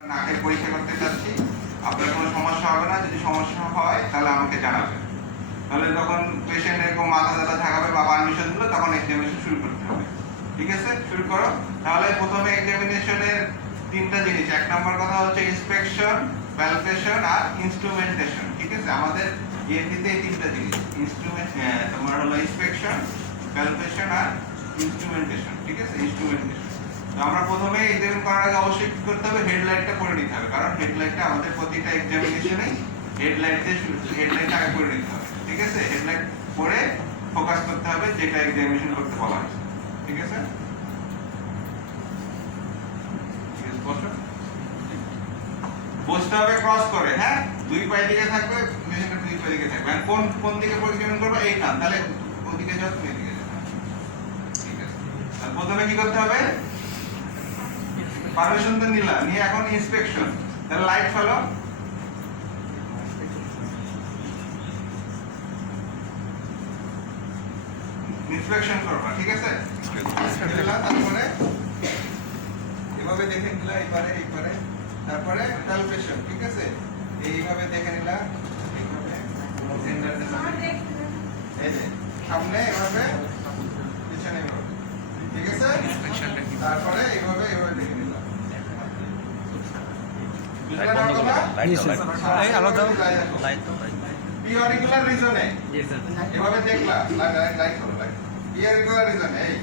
নাকের পরীক্ষা করতে চাচ্ছি, আপনার কোনো সমস্যা হবে না। যদি সমস্যা হয় তাহলে আমাকে জানাবেন। তাহলে যখন পেশেন্ট এরকম মাথা ব্যথা থাকাবে বা পারমিশন দিল তখন এক্সামিনেশন শুরু করতে হবে। ঠিক আছে, শুরু করো। তাহলে প্রথমে এক্সামিনেশনের তিনটা জিনিস। এক নম্বর কথা হচ্ছে ইন্সপেকশন, প্যালপেশন আর ইনস্ট্রুমেন্টেশন। ঠিক আছে, আমাদের ইএনটিতে এই তিনটা জিনিস, ইনস্ট্রুমেন্ট তোমার হলো ইন্সপেকশন, প্যালপেশন আর ইনস্ট্রুমেন্টেশন। ঠিক আছে, ইনস্ট্রুমেন্টেশন। তো আমরা প্রথমে এক্সামিন করার আগে অবশ্যই কি করতে হবে, হেডলাইটটা পড়ে নিতে হবে। কারণ হেডলাইটটা আমাদের প্রতিটা এক্সামিনেশনে হেডলাইটটা আগে পড়ে নিতে হবে। ঠিক আছে, হেডলাইট পড়ে ফোকাস করতে হবে যেটা এক্সামিনেশন করতে বলা হয়েছে। ঠিক আছে, বসতে হবে ক্রস করে। হ্যাঁ, দুই পায়ে দিকে থাকবে, পেশেন্টের দুই পায়ে দিকে থাকবে। আর কোন দিকে পরিচালনা করবে, এই কান, তাহলে ওদিকে যাও, তুমি এদিকে যাও। ঠিক আছে, আর প্রথমে কি করতে হবে, পারমিশন তো নিলাম, নিয়ে এখন ইন্সপেকশন। তাহলে লাইট ফেলো, ইন্সপেকশন করবা। ঠিক আছে, তারপরে এভাবে দেখে নিলা, এইবারে এইবারে, তারপরে প্যালপেশন। ঠিক আছে, এইভাবে দেখে নিলা, এইভাবে এই যে সামনে এভাবে, পিছনে এভাবে। ঠিক আছে, তারপরে এইভাবে এইভাবে দেখে নিলা। পিরিয়ডিকুলার রিজনে এভাবে দেখলা, লাইট করো, লাইট। পিরিয়ডিকুলার রিজনে এই,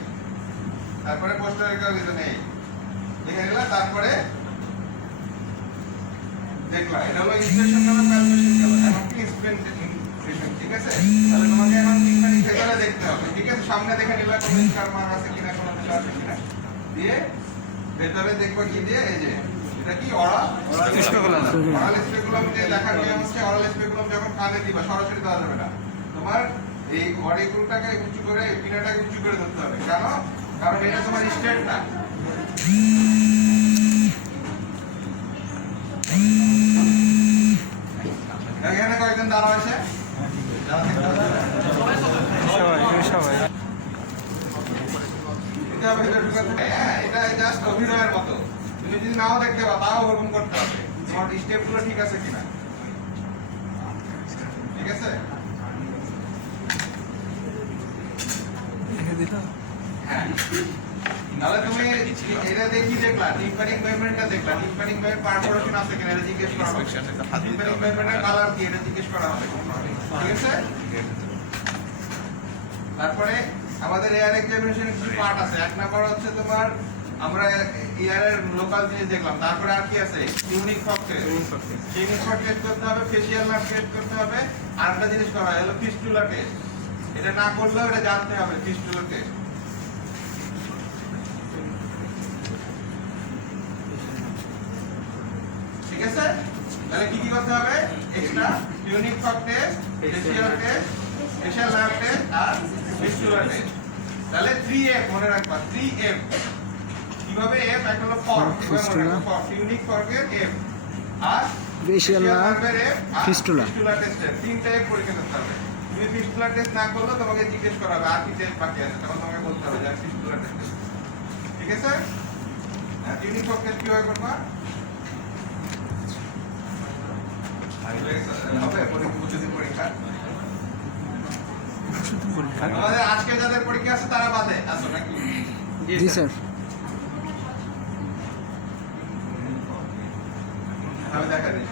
তারপরে পোস্টেরিকুলার রিজনে এই দেখে নিলা, তারপরে দেখলা। এটা হলো ইনস্পেকশন গেল, প্যালপেশন গেল, এখন কি ইন্সপেকশন। ঠিক আছে, তাহলে তোমাকে এখন তিনখানি ভেতরে দেখতে হবে। ঠিক আছে, সামনে দেখে নিলা কোনো স্কার মার্ক আছে কিনা, কোনো কিছু আছে কিনা, দিয়ে ভেতরে দেখবা কি দিয়ে, এই যে এটা কি অরাল স্পেকুলাম। অরাল স্পেকুলাম যে দেখার নিয়ম হচ্ছে, অরাল স্পেকুলাম যখন কানে দিবা সরাসরি দেওয়া যাবে না। তোমার এই অরিকুলটাকে উঁচু করে, পিনাটাকে উঁচু করে ধরতে হবে। কেন? কারণ এটা তোমার স্ট্রেট না। এখানে কয়েকজন দাঁড়া আছে, এটা জাস্ট অভিনয়ের মতো। তুমি যদি নাও দেখতে পাও তাও ওরকম করতে হবে। তোমার স্টেপগুলো ঠিক আছে কিনা। ঠিক আছে, হ্যাঁ। তাহলে তুমি এটা দেখি দেখলা, টিম্পানিক মেমব্রেনটা দেখলা, টিম্পানিক মেমব্রেন পারফোরেশন আছে কিনা এটা জিজ্ঞেস করা হবে। টিম্পানিক মেমব্রেনের কালার কি এটা জিজ্ঞেস করা হবে। ঠিক আছে, তারপরে আমাদের এয়ার এক্সামিনেশন কি পার্ট আছে। এক নাম্বার হচ্ছে তোমার, আমরা এয়ারের লোকাল জিনিস দেখলাম, তারপরে আর কি আছে, unique fork test. Unique fork test করতে হবে, ফেশিয়াল নার্ভ টেস্ট করতে হবে, আর একটা জিনিস করা হয় হলো ফিস্টুলা টেস্ট। এটা না করলেও এটা জানতে হবে, ফিস্টুলা টেস্ট। ঠিক আছে, তাহলে কি কি করতে হবে, extra unique fork test, facial test, facial nerve test আর ফিস্টুলা টেস্ট। তাহলে 3F মনে রাখবা, 3F। কিভাবে F? একটা হলো ফর্ম, ইউনিক ফর্কের F, আর ফেশিয়াল নার্ভের F, আর ফিস্টুলা টেস্টের 3টা F পরীক্ষা করতে হবে। তুমি ফিস্টুলা টেস্ট না করলে তোমাকে জিজ্ঞেস করা হবে আর কি টেস্ট বাকি আছে, তখন তোমাকে বলতে হবে যে ফিস্টুলা টেস্ট। ঠিক আছে, ইউনিক ফর্ক টেস্ট কিভাবে করবা হবে পরীক্ষা। আমাদের আজকে যাদের পরীক্ষা আছে তারা বাদে আসো নাকি? জি sir.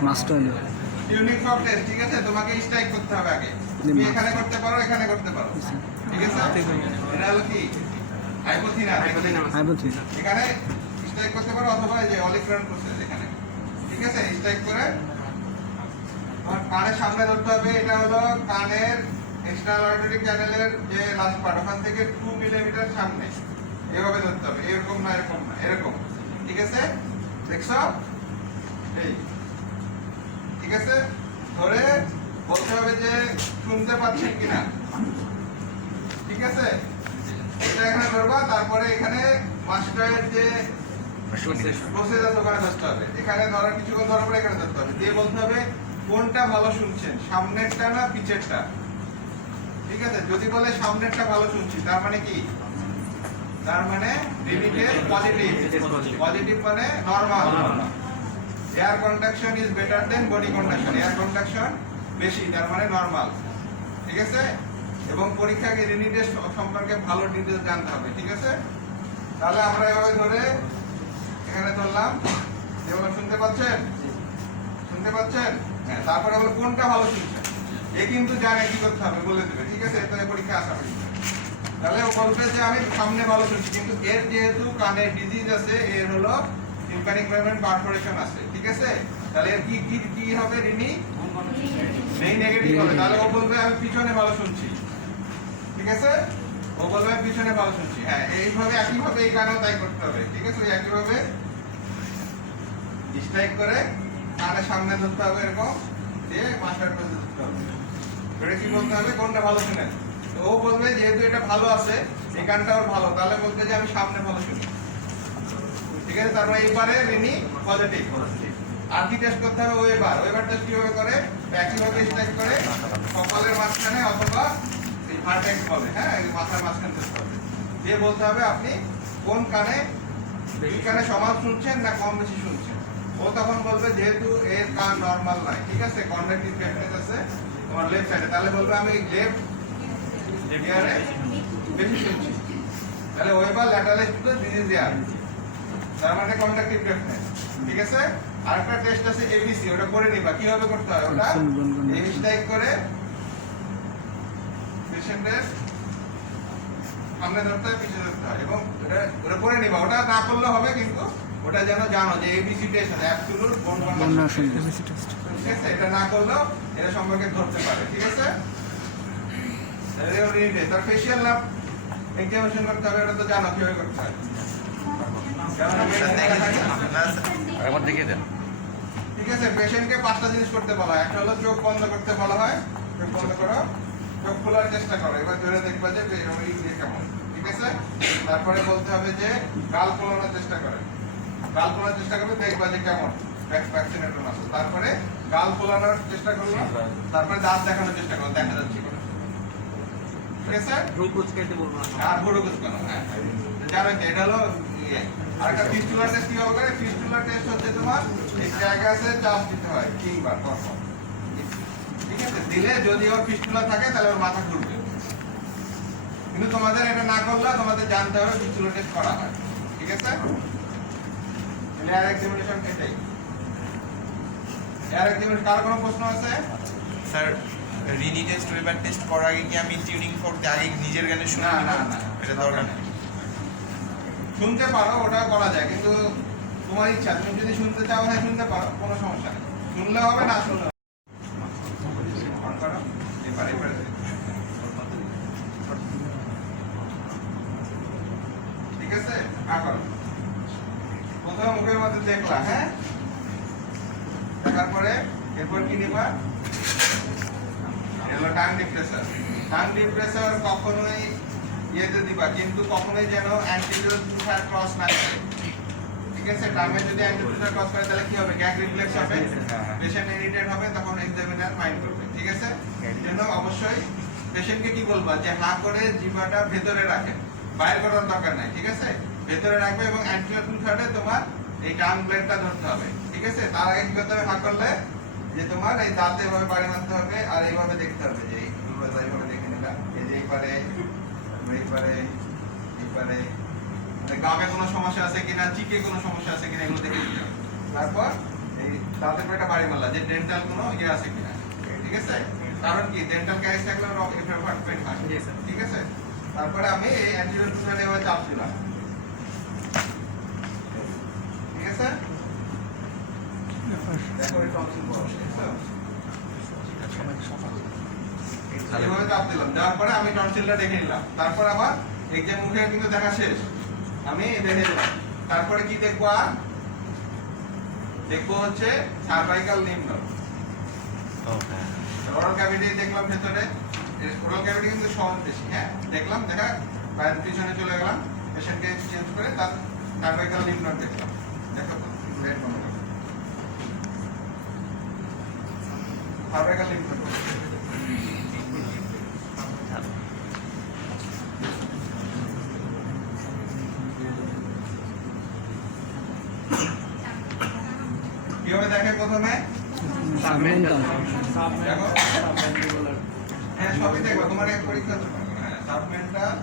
Master unique fork test. ঠিক আছে, তোমাকে স্ট্রাইক করতে হবে আগে। তুমি এখানে করতে পারো, এখানে করতে পারো। ঠিক আছে, এটা হলো কি হাইপোথিনা। এখানে স্ট্রাইক করতে পারো, অথবা এই যে অলিফ্রন প্রসেস এখানে। ঠিক আছে, স্ট্রাইক করে আর কানের সামনে ধরতে হবে। এটা হলো কানের এক্সটার্নাল অডিটরি চ্যানেলের যে লাস্ট পার্ট, ওখান থেকে 2 মিলিমিটার সামনে এভাবে ধরতে হবে। এরকম না, এরকম না, এরকম। ঠিক আছে, দেখছো এই। ঠিক আছে, ধরে বলতে হবে যে শুনতে পাচ্ছেন কিনা। ঠিক আছে, এটা এখানে ধরবা, তারপরে এখানে মাস্টারের যে প্রসেস আছে ওখানে ধরতে হবে। এখানে ধরার কিছুক্ষণ ধরার পরে এখানে ধরতে হবে, দিয়ে বলতে হবে কোনটা ভালো শুনছেন, সামনেরটা না পিছেরটা। ঠিক আছে, যদি বলে সামনেরটা ভালো শুনছি, তার মানে কি, তার মানে পজিটিভ। পজিটিভ মানে normal. Air conduction is better then body conduction. Air conduction বেশি, তার মানে নরমাল, ঠিক আছে। এবং পরীক্ষাকে রিনি টেস্ট সম্পর্কে ভালো ডিটেইলস জানতে হবে, ঠিক আছে। তাহলে আমরা এভাবে ধরে এখানে ধরলাম, যেগুলো শুনতে পাচ্ছেন, শুনতে পাচ্ছেন, হ্যাঁ। তারপরে আমরা কোনটা ভালো শুনছেন, এ কিন্তু জানে কি করতে হবে, বলে দেবে, ঠিক আছে। এতে পরীক্ষা আসা হবে। তাহলে ও বলবে যে আমি সামনে ভালো শুনছি, কিন্তু এর যেহেতু কানে ডিজিজ আছে, এর হলো টিম্পানিক মেমব্রেন পারফোরেশন আছে, ঠিক আছে। তাহলে এর কি কি কি হবে রিনি, নেই নেগেটিভ হবে। তাহলে ও বলবে আমি পিছনে ভালো শুনছি, ঠিক আছে। ও বলবে আমি পিছনে ভালো শুনছি, হ্যাঁ। এইভাবে একইভাবে এই কানেও তাই করতে হবে, ঠিক আছে। ওই একইভাবে স্ট্রাইক করে কানের সামনে ধরতে হবে, এরকম দিয়ে মাস্টার করে ধরতে হবে। এটা কি বলতে হবে, কোনটা ভালো শুনেন। তো ও বলবে যেহেতু এটা ভালো আছে, এই কানটা ওর ভালো, তাহলে বলতে যে আমি সামনে ভালো শুনি, ঠিক আছে। তারপরে এইবারে রিনি পজিটিভ। আর কি টেস্ট করতে হবে, ওয়েবার টেস্ট কিভাবে করে, একইভাবে স্ট্রাইক করে কপালের মাঝখানে অথবা এই ভার্টেক্স বলে, হ্যাঁ, এই মাথার মাঝখানে টেস্ট করবে। দিয়ে বলতে হবে আপনি কোন কানে, দুই কানে সমান শুনছেন না কম বেশি শুনছেন। ও তখন বলবে যেহেতু এর কান নরমাল নয়, ঠিক আছে, কন্ডাক্টিভ ডেফনেস আছে তোমার লেফট সাইডে, তাহলে বলবে আমি লেফট ইয়ারে বেশি শুনছি। তাহলে Weber lateral to this is ear, তার মানে কন্ডাক্টিভ ডেফনেস, ঠিক আছে। আরেকটা টেস্ট আছে এবিসি, ওটা করে নিবা, কিভাবে করতে হয় ওটা, এই স্ট্রাইক করে পেশেন্টের সামনে ধরতে হয়, পিছনে ধরতে হয়, এবং ওটা করে নিবা। ওটা না করলে হবে, কিন্তু ওটা যেন জানো যে এবিসি টেস্ট আছে, অ্যাবসলিউট বোন কন্ডাকশন এবিসি টেস্ট, ঠিক আছে। এটা না করলেও এটা সম্পর্কে ধরতে পারে, ঠিক আছে। তার ফেশিয়াল ল্যাব এক্সামিনেশন করতে হবে, এটা তো জানো কিভাবে করতে হয়, একবার দেখিয়ে দেন। ঠিক আছে। পেশেন্টকে 5টা জিনিস করতে বলা হয়। একটা হলো চোখ বন্ধ করতে বলা হয়, চোখ বন্ধ করো, চোখ খোলার চেষ্টা করো, এবার ধরে দেখবা যে কেমন, ঠিক আছে। তারপরে বলতে হবে যে গাল খোলানোর চেষ্টা করে, গাল খোলার চেষ্টা করবে, দেখবা যে কেমন ভ্যাকসিনেটর আছে। তারপরে গাল খোলানোর চেষ্টা করলো, তারপরে দাঁত দেখানোর চেষ্টা করো, দেখা যাচ্ছে কিনা, ঠিক আছে। ভ্রু কুচকাইতে বলবো না, আর ভুরু কুচকানো, হ্যাঁ, জানো কি এটা হলো ইয়ে। আরেকটা ফিস্টুলার টেস্ট কিভাবে করে, ফিস্টুলার টেস্ট হচ্ছে তোমার এই জায়গা আছে চাপ দিতে হয় 3 বার পর পর, ঠিক আছে। দিলে যদি ওর ফিস্টুলা থাকে তাহলে ওর মাথা ঘুরবে, কিন্তু তোমাদের এটা না করলে তোমাদের জানতে হবে ফিস্টুলা টেস্ট করা হয়, ঠিক আছে। এয়ার এক্সামিনেশন এটাই। এয়ার এক্সামিনেশন কার কোনো প্রশ্ন আছে sir? Rini test, weber test করার আগে কি আমি টিউনিং ফোর্কতে আগে নিজের গানে শুনি? না, এটা দরকার নেই। শুনতে পারো, ওটা করা যায়, কিন্তু তোমার ইচ্ছা, তুমি যদি শুনতে চাও হ্যাঁ শুনতে পারো, কোনো সমস্যা নেই। শুনলে হবে, না শুনলে হবে। অন করো, এবারে ঠিক আছে। করো, প্রথমে মুখের মধ্যে দেখলা, হ্যাঁ, দেখার পরে এরপর কি নিবা, এগুলো টাং ডিপ্রেসার। টাং ডিপ্রেসার কখনোই ইয়েতে দিবা, কিন্তু কখনোই যেন অ্যান্টিরিয়র টুথার ক্রস না করে, ঠিক আছে। টাঙে যদি অ্যান্টিরিয়র টুথার ক্রস করে তাহলে কি হবে, গ্যাগ রিফ্লেক্স হবে, পেশেন্ট ইরিটেট হবে, তখন এক্সামিনার মাইন্ড করবে, ঠিক আছে। এর জন্য অবশ্যই পেশেন্টকে কি বলবা যে হা করে জিহ্বাটা ভেতরে রাখেন, বাইরে করার দরকার নাই, ঠিক আছে। ভেতরে রাখবে এবং অ্যান্টিরিয়র টুথারে তোমার এই টাং ব্লেডটা ধরতে হবে, ঠিক আছে। তার আগে কি করতে হবে, হা করলে যে তোমার এই দাঁতে এভাবে বাড়ি মারতে হবে, আর এইভাবে দেখতে হবে, যে এইভাবে দেখে নিলাম, এই যে এইবারে এইবারে গামে কোনো সমস্যা আছে কিনা, চিকে কোনো সমস্যা আছে কিনা, এগুলো দেখে নিতে হবে। তারপর এই দাঁতের পেটা বাড়ি মারলা যে ডেন্টাল কোনো ইয়ে আছে কিনা, ঠিক আছে। কারণ কি, ডেন্টাল ক্যারিজ থাকলে পেন হয়, ঠিক আছে। তারপরে আমি এই অ্যান্টিরিয়র টুথারে এভাবে চাপ দিলাম, ঠিক আছে। দেখো এই টনসিল বড়, ঠিক আছে। এইভাবে চাপ দিলাম, দেওয়ার পরে আমি টনসিলটা দেখে নিলাম। তারপর আবার এক্সাম মুখে কিন্তু দেখা শেষ, আমি দেখে দিলাম। তারপরে কি দেখবো, আর দেখবো হচ্ছে cervical lymph node. Oral cavity দেখলাম ভেতরে, ওরাল ক্যাভিটি কিন্তু সহজ বেশি, হ্যাঁ, দেখলাম, দেখা বাইরের পিছনে চলে গেলাম, পেশেন্টকে চেঞ্জ করে তার সার্ভাইকাল লিম্ব নোড দেখলাম। দেখো বেড বন্ধ করো, সার্ভাইকাল লিম্ব নোড কি কিভাবে দেখে প্রথমে? সাবমেন্টাল দেখো হ্যাঁ সবই দেখো তোমার এক পরীক্ষা তো হ্যাঁ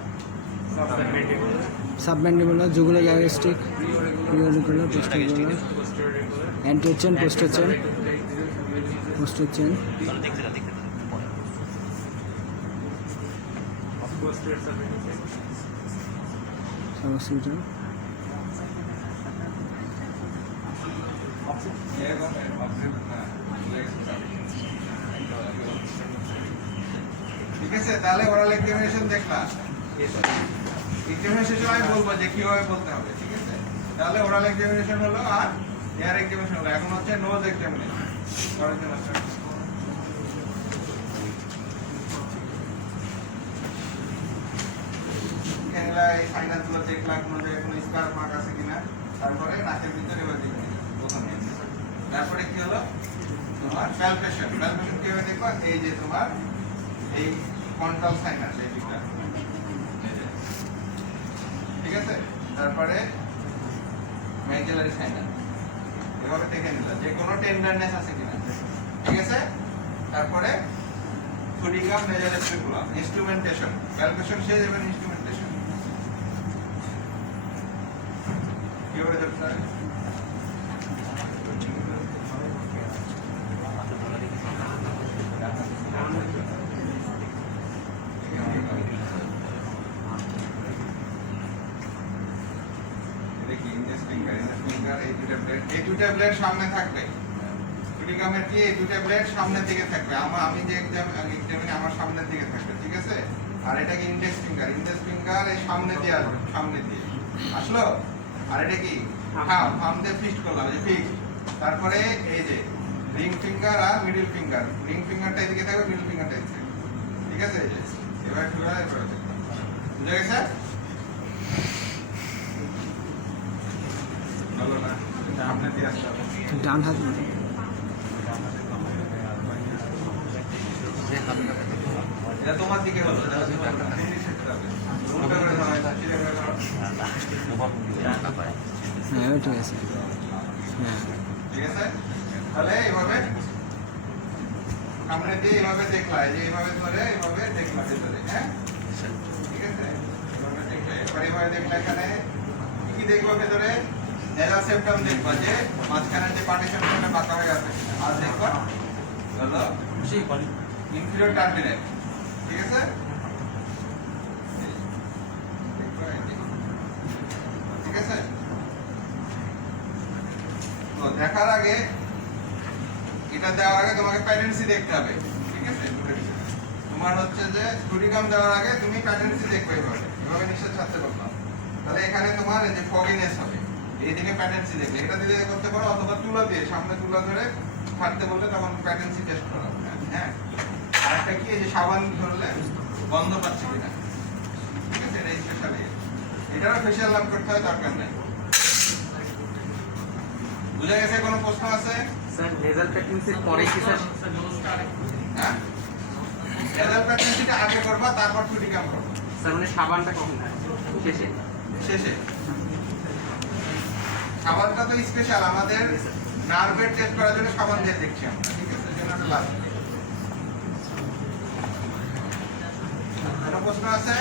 submandibular jugular gastric preauricular postauricular anterior chain posterior chain তাহলে দেখতে না পরে। সাবস্ক্রিপশন ঠিক আছে তাহলে ওরাল এক্সামিনেশন দেখলাম এক্সামিনেশন আমি বলবো যে কিভাবে বলতে হবে ঠিক আছে তাহলে ওরাল এক্সামিনেশন হলো আর এয়ার এক্সামিনেশন হলো এখন হচ্ছে নোজ এক্সামিনেশন পরের দিন আসবে এখানে এই সাইনাস গুলো দেখলাম কোনো জায়গায় কোনো স্কার মার্ক আছে কিনা তারপরে নাকের ভিতরে এবার দেখবেন প্রথমে তারপরে কি হলো তোমার প্যালপেশন কিভাবে দেখবা এই যে তোমার এই ফন্টাল সাইনাস এই দিকটা ঠিক আছে তারপরে ম্যাক্সিলারি সাইনাস এভাবে দেখে নিলাম যে কোনো টেন্ডারনেস আছে কিনা ঠিক আছে তারপরে ফুডিগাম নেজাল স্পেকুলাম ইনস্ট্রুমেন্টেশন প্যালপেশন শেষ এবং ইনস্ট্রুমেন্টেশন কিভাবে দেখতে হয় এই দুইটা ব্লেড সামনে থাকবে ফুডিগামের কি এই দুইটা ব্লেড সামনের দিকে থাকবে আমি যে এক্সামিনে আমার সামনের দিকে থাকবে ঠিক আছে আর এটা কি ইন্ডেক্স ফিঙ্গার এই সামনে দিয়ে আসবে সামনে দিয়ে আসলো আর এটা কি থাম দিয়ে ফিক্সড করলাম এই যে ফিক্সড তারপরে এই যে রিং ফিঙ্গার আর মিডল ফিঙ্গার রিং ফিঙ্গারটা এদিকে থাকবে মিডল ফিঙ্গারটা এদিকে থাকবে ঠিক আছে এই যে এবার বুঝা গেছে ভালো না সামনে দিয়ে আসতে হবে ডান হাত এটা তোমার দিকে হলো হ্যাঁ ঠিক আছে হ্যাঁ ঠিক আছে তাহলে এইভাবে সামনে দিয়ে এইভাবে দেখলা এই যে এইভাবে ধরে এইভাবে দেখলা ভেতরে হ্যাঁ ঠিক আছে এইভাবে দেখলে এবার এইভাবে দেখলে এখানে কি দেখবা ভেতরে নেজাল সেপ্টাম দেখবা যে মাঝখানে যে পার্টিশনটা বাঁকা হয়ে আছে আর দেখবা হলো ইনফিরিয়র টার্মিনেট ঠিক আছে ঠিক আছে তো দেখার আগে এটা দেওয়ার আগে তোমাকে প্যাটেন্সি দেখতে হবে ঠিক আছে তোমার হচ্ছে যে ফুডিগাম দেওয়ার আগে তুমি প্যাটেন্সি দেখবে এভাবে নিশ্চয় ছাড়তে পারবা তাহলে এখানে তোমার এই যে ফগিনেস হবে এইদিকে প্যাটেন্সি দেখবে এটা দিয়ে করতে পারো অথবা তুলা দিয়ে সামনে তুলা ধরে ছাড়তে বললে তখন প্যাটেন্সি টেস্ট করা হবে হ্যাঁ আর একটা কি এই যে সাবান ধরলে গন্ধ পাচ্ছে কিনা ঠিক আছে এটা স্পেশাল এটারও ফেশিয়াল লাভ করতে হয় দরকার নেই বুঝা গেছে কোনো প্রশ্ন আছে স্যার নেজাল প্রেগন্যান্সির পরে কি স্যার হ্যাঁ নেজাল প্রেগন্যান্সিটা আগে করবা তারপর ফুডিগাম করবা স্যার মানে সাবানটা কখন হয় শেষে শেষে সাবানটা তো স্পেশাল আমাদের নার্ভের টেস্ট করার জন্য সাবান দিয়ে দেখছি আমরা ঠিক আছে এজন্য লাস্ট কোনো প্রশ্ন আছে